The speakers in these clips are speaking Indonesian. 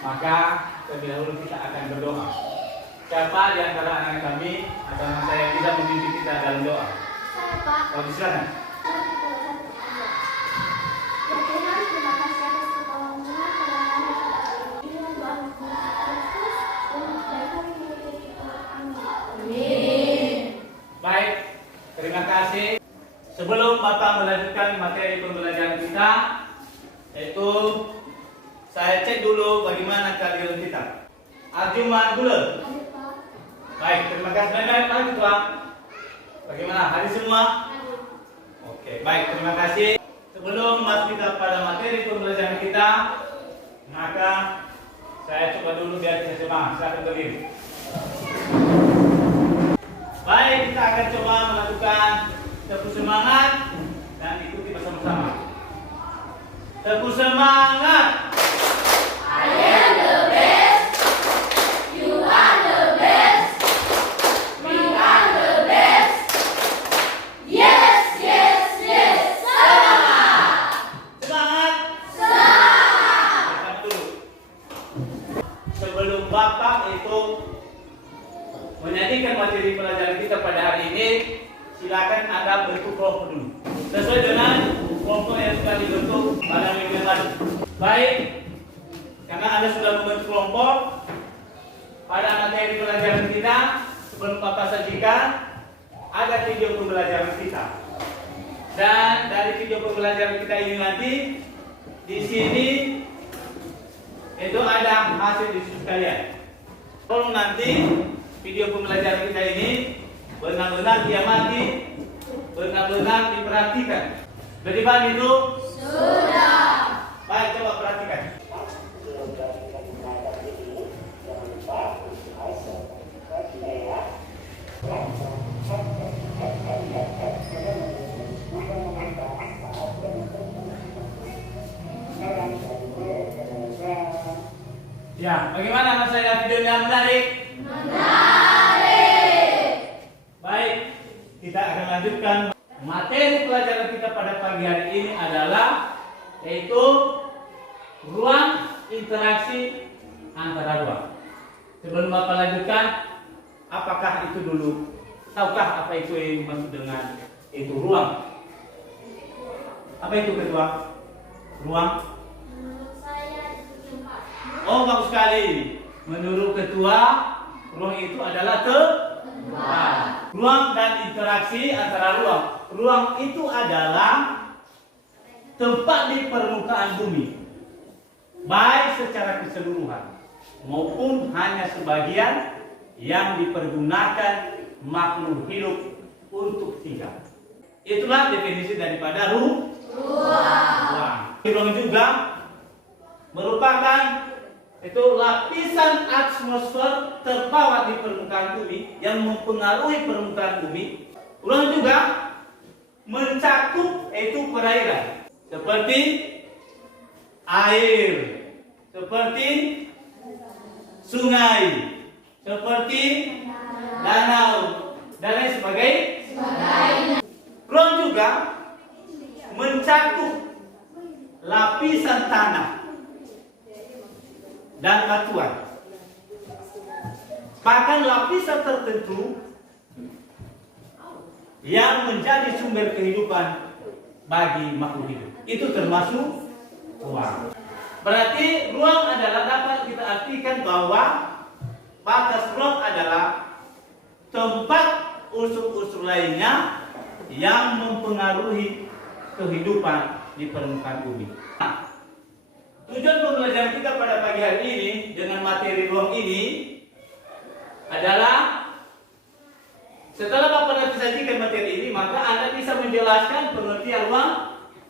maka terlebih dahulu kita akan berdoa. Siapa di antara anak kami atau anak saya yang bisa memimpin kita dalam doa? Saya, Pak. Oh, silakan. Ya Tuhan, terima kasih atas pertolongan kebenaran ini dan doa Kristus dan baik kami memiliki Amin. Baik, terima kasih. Sebelum Bapak melanjutkan materi pembelajaran kita, yaitu saya cek dulu bagaimana kehadiran kita. Arjuman dulu. Amin, Pak. Baik, terima kasih banyak Pak Ketua. Bagaimana hari semua? Amin. Oke, baik, terima kasih. Sebelum masuk kita pada materi pembelajaran kita, maka saya coba dulu biar kita semangat. Silakan berdiri. Baik, kita akan coba melakukan tepuk semangat dan ikuti bersama-sama. Tepuk semangat. I am the best. You are the best. We are the best. Yes, yes, yes. Semangat. Semangat. Semangat. Angkat dulu. Sebelum Bapak itu menyajikan materi pelajaran kita pada hari ini, silakan Anda bentuk kelompok dulu. Sesuai dengan kelompok yang sudah dibentuk pada minggu yang lalu. Baik, karena Anda sudah membentuk kelompok pada materi pelajaran kita, sebelum Bapak sajikan ada video pembelajaran kita. Dan dari video pembelajaran kita ini nanti di sini itu ada hasil diskusi kalian. Tolong nanti video pembelajaran kita ini benar-benar diamati, benar-benar diperhatikan. Sudah dipahami itu? Sudah. Baik, coba perhatikan. Ya, bagaimana anak saya videonya menarik? Menarik. Baik, kita akan lanjutkan materi pelajaran kita pada pagi hari ini adalah yaitu ruang interaksi antara ruang. Sebelum Bapak lanjutkan, apakah itu dulu? Tahukah apa itu yang dimaksud dengan itu ruang? Apa itu Ketua? Ruang? Menurut saya itu tempat. Oh, bagus sekali. Menurut Ketua, ruang itu adalah tempat. Ruang dan interaksi antara ruang. Ruang itu adalah tempat di permukaan bumi, baik secara keseluruhan maupun hanya sebagian yang dipergunakan makhluk hidup untuk tinggal. Itulah definisi daripada ruang. Ruang juga merupakan itu lapisan atmosfer terbawa di permukaan bumi yang mempengaruhi permukaan bumi. Ruang juga mencakup itu perairan seperti air, seperti sungai, seperti danau dan lain sebagainya. Ruang juga mencakup lapisan tanah dan batuan. Bahkan lapisan tertentu yang menjadi sumber kehidupan bagi makhluk hidup. Itu termasuk ruang. Berarti ruang adalah dapat kita artikan bahwa batas ruang adalah tempat unsur-unsur lainnya yang mempengaruhi kehidupan di permukaan bumi. Nah, tujuan pembelajaran kita pada pagi hari ini dengan materi ruang ini adalah setelah Bapak nanti sajikan materi ini, maka Anda bisa menjelaskan pengertian ruang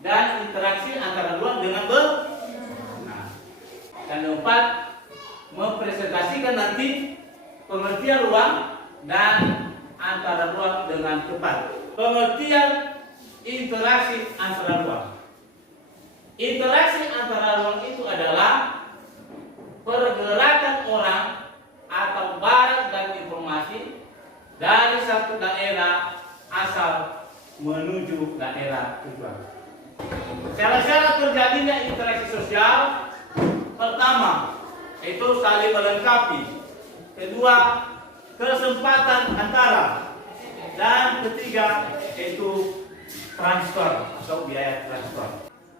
dan interaksi antara ruang dengan dan keempat, mempresentasikan nanti pengertian ruang dan antara ruang dengan tempat. Pengertian interaksi antara ruang. Interaksi antara ruang itu adalah pergerakan orang atau barang dan informasi dari satu daerah asal menuju daerah tujuan. Syarat-syarat terjadinya interaksi sosial, pertama, itu saling melengkapi. Kedua, kesempatan antara. Dan ketiga, itu transfer atau biaya transfer.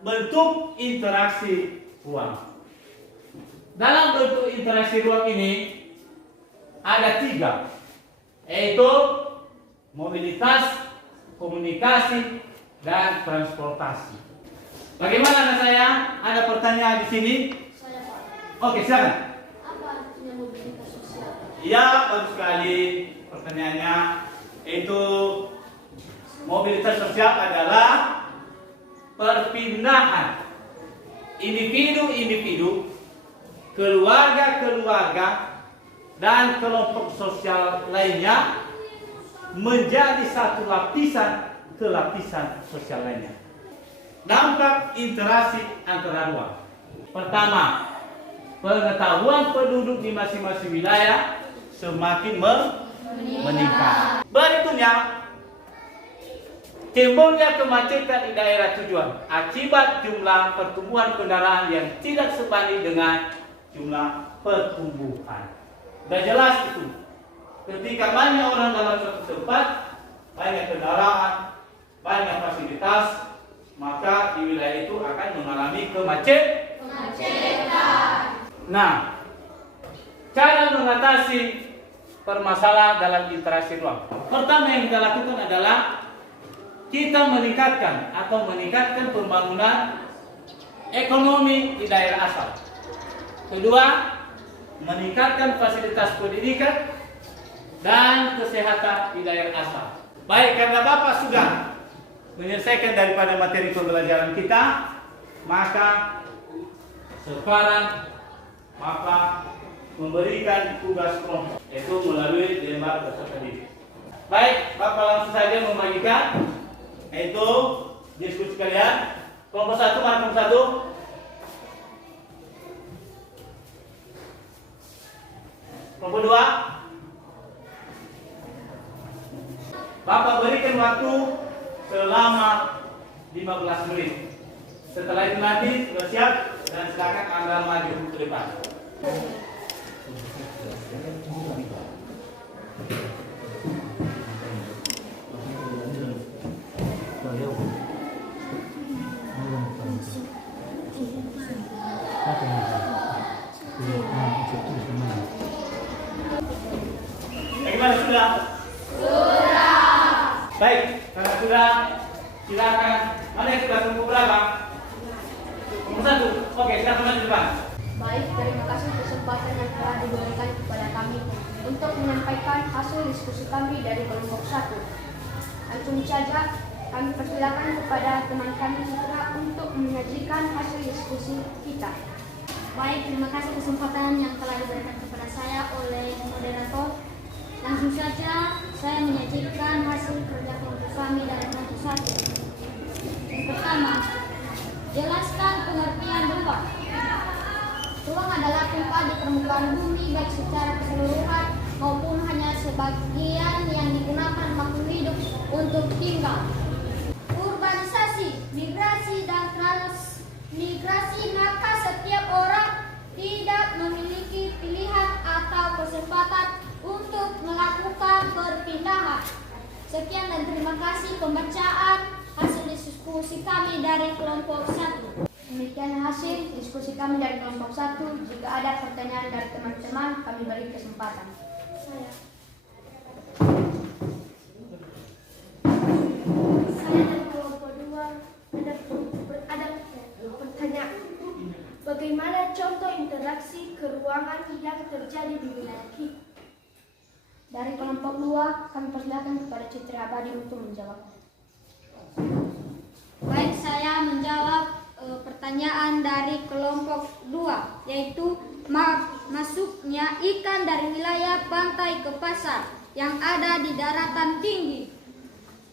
Bentuk interaksi ruang. Dalam bentuk interaksi ruang ini ada 3, yaitu mobilitas, komunikasi, dan transportasi. Bagaimana anak saya? Ada pertanyaan di sini? Saya Pak. Oke, silakan. Apa artinya mobilitas sosial? Ya, bagus sekali pertanyaannya. Itu mobilitas sosial adalah perpindahan individu-individu, keluarga-keluarga, dan kelompok sosial lainnya menjadi satu lapisan ke lapisan sosial lainnya. Dampak interaksi antara ruang. Pertama, pengetahuan penduduk di masing-masing wilayah semakin meningkat. Berikutnya, timbulnya kemacetan di daerah tujuan akibat jumlah pertumbuhan kendaraan yang tidak sebanding dengan jumlah pertumbuhan. Sudah jelas itu. Ketika banyak orang dalam suatu tempat, banyak kendaraan, banyak fasilitas, maka di wilayah itu akan mengalami kemacetan. Nah, cara mengatasi permasalahan dalam interaksi ruang. Pertama yang kita lakukan adalah kita meningkatkan pembangunan ekonomi di daerah asal. Kedua, meningkatkan fasilitas pendidikan dan kesehatan di daerah asal. Baik, karena Bapak sudah menyelesaikan daripada materi pembelajaran kita, maka sekarang Bapak memberikan tugas kelompok, yaitu melalui lembar peserta didik. Baik, Bapak langsung saja membagikan, yaitu diskusi kalian. Kelompok 1, mana kelompok 1? Kelompok 2. Bapak berikan waktu selama 15 menit. Setelah itu nanti sudah siap dan silakan Anda maju ke depan. Bagaimana sudah? Sudah. Baik, karena sudah, silakan. Mana yang sudah kelompok berapa? Kelompok 1. Oke, silakan maju depan. Baik, terima kasih kesempatan yang telah diberikan kepada kami untuk menyampaikan hasil diskusi kami dari kelompok 1. Langsung saja kami persilakan kepada teman kami Citra untuk menyajikan hasil diskusi kita. Baik, terima kasih kesempatan yang telah diberikan kepada saya oleh moderator. Langsung saja saya menyajikan hasil kerja kelompok kami dari kelompok 1. Yang pertama, jelaskan pengertian ruang. Ruang adalah tempat di permukaan bumi baik secara keseluruhan maupun hanya sebagian yang digunakan makhluk hidup untuk tinggal. Urbanisasi, migrasi, dan transmigrasi, maka setiap orang tidak memiliki pilihan atau kesempatan untuk melakukan perpindahan. Sekian dan terima kasih pembacaan hasil diskusi kami dari kelompok 1. Demikian hasil diskusi kami dari kelompok 1. Jika ada pertanyaan dari teman-teman, kami beri kesempatan. Saya dari kelompok 2 ada pertanyaan. Bagaimana contoh interaksi keruangan yang terjadi di wilayah kita? Dari kelompok 2, kami persilakan kepada Citra Abadi untuk menjawab. Baik, saya menjawab pertanyaan dari kelompok 2, yaitu masuknya ikan dari wilayah pantai ke pasar yang ada di daratan tinggi,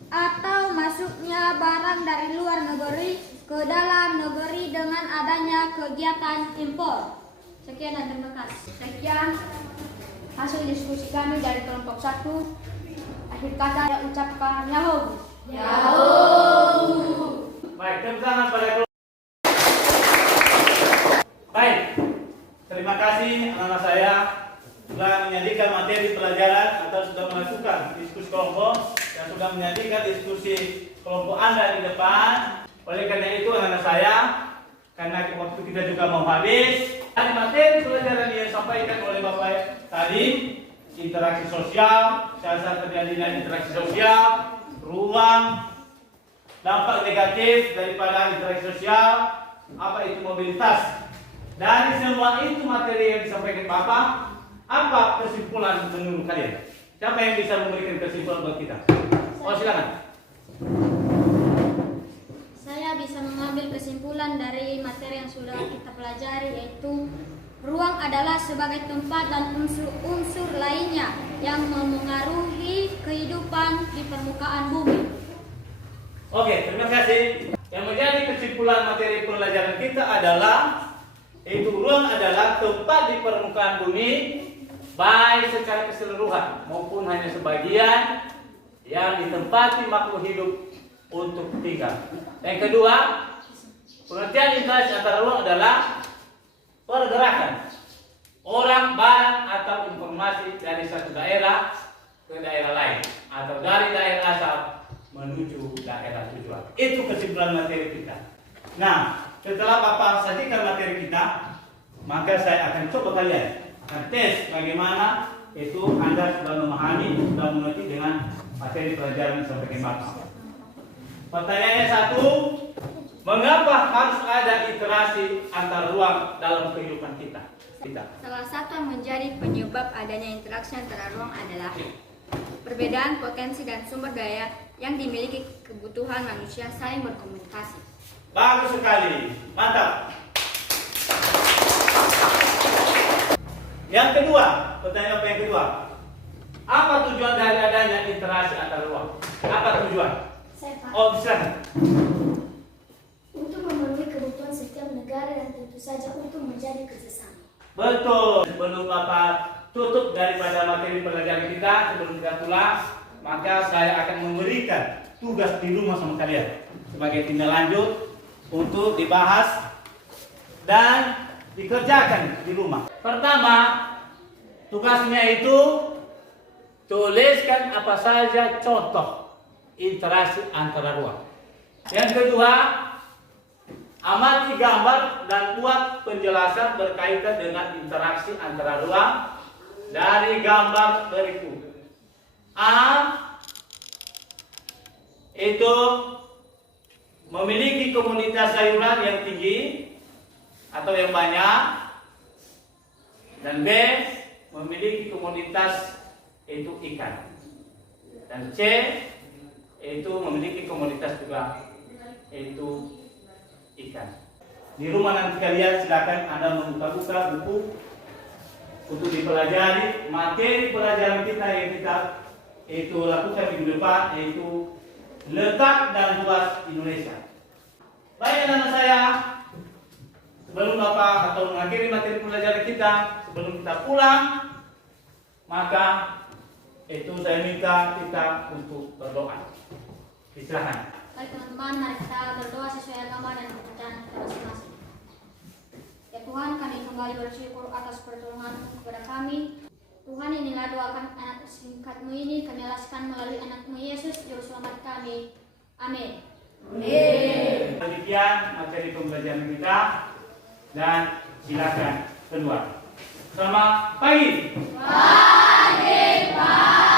atau masuknya barang dari luar negeri ke dalam negeri dengan adanya kegiatan impor. Sekian dan terima kasih. Sekian hasil diskusi kami dari kelompok 1. Akhir kata saya ucapkan Yahoo. Baik, tepuk tangan pada kelompok. Baik, terima kasih sudah menyajikan materi pelajaran atau sudah melakukan diskusi kelompok dan sudah menyajikan diskusi kelompok Anda di depan. Oleh karena itu anak-anak saya, karena waktu kita juga mau habis, dari materi pelajaran yang disampaikan oleh Bapak tadi, interaksi sosial, cara terjadinya interaksi sosial, ruang, dampak negatif daripada interaksi sosial, apa itu mobilitas. Dari semua itu materi yang disampaikan Bapak, apa kesimpulan menurut kalian? Siapa yang bisa memberikan kesimpulan buat kita? Oh, silakan. Saya bisa mengambil kesimpulan dari materi yang sudah kita pelajari, yaitu ruang adalah sebagai tempat dan unsur-unsur lainnya yang memengaruhi kehidupan di permukaan bumi. Oke, terima kasih. Yang menjadi kesimpulan materi pelajaran kita adalah itu ruang adalah tempat di permukaan bumi, baik secara keseluruhan maupun hanya sebagian yang ditempati makhluk hidup untuk tinggal. Yang kedua, pengertian interaksi antara ruang adalah pergerakan orang, barang, atau informasi dari satu daerah ke daerah lain atau dari daerah asal menuju daerah tujuan. Itu kesimpulan materi kita. Nah, setelah Bapak sajikan materi kita, maka saya akan coba kalian akan tes bagaimana itu Anda sudah memahami, sudah mengerti dengan materi pelajaran yang disampaikan Bapak. Pertanyaannya satu, mengapa harus ada interaksi antar ruang dalam kehidupan kita? Salah satu yang menjadi penyebab adanya interaksi antara ruang adalah perbedaan potensi dan sumber daya yang dimiliki kebutuhan manusia saling berkomunikasi. Bagus sekali, mantap. Yang kedua, pertanyaan apa yang kedua? Apa tujuan dari adanya interaksi antar ruang? Apa tujuan? Oh, bisa. Untuk memenuhi kebutuhan setiap negara dan tentu saja untuk menjadi kerjasama. Betul. Sebelum Bapak tutup daripada materi pelajaran kita, sebelum kita pulang, maka saya akan memberikan tugas di rumah sama kalian sebagai tindak lanjut untuk dibahas dan dikerjakan di rumah. Pertama, tugasnya itu tuliskan apa saja contoh interaksi antara ruang. Yang kedua, amati gambar dan buat penjelasan berkaitan dengan interaksi antara ruang dari gambar berikut. A itu memiliki komunitas sayuran yang tinggi atau yang banyak, dan B memiliki komunitas itu ikan, dan C itu memiliki komunitas juga itu ikan. Di rumah nanti kalian silakan Anda membuka-buka buku untuk dipelajari materi pelajaran kita yang kita itu lakukan minggu depan, yaitu letak dan luas Indonesia. Baik anak-anak saya, sebelum Bapak atau mengakhiri materi pelajaran kita, sebelum kita pulang, maka itu saya minta kita untuk berdoa. Silakan. Baik teman-teman, mari kita berdoa sesuai agama dan kepercayaan kita masing-masing. Ya Tuhan, kami kembali bersyukur atas pertolongan kepada kami. Tuhan, inilah doakan anak singkatmu ini, kami alaskan melalui anakmu Yesus, Juru Selamat kami. Amin. Demikian materi pembelajaran kita, dan silakan keluar. Selamat pagi. Pagi, Pak.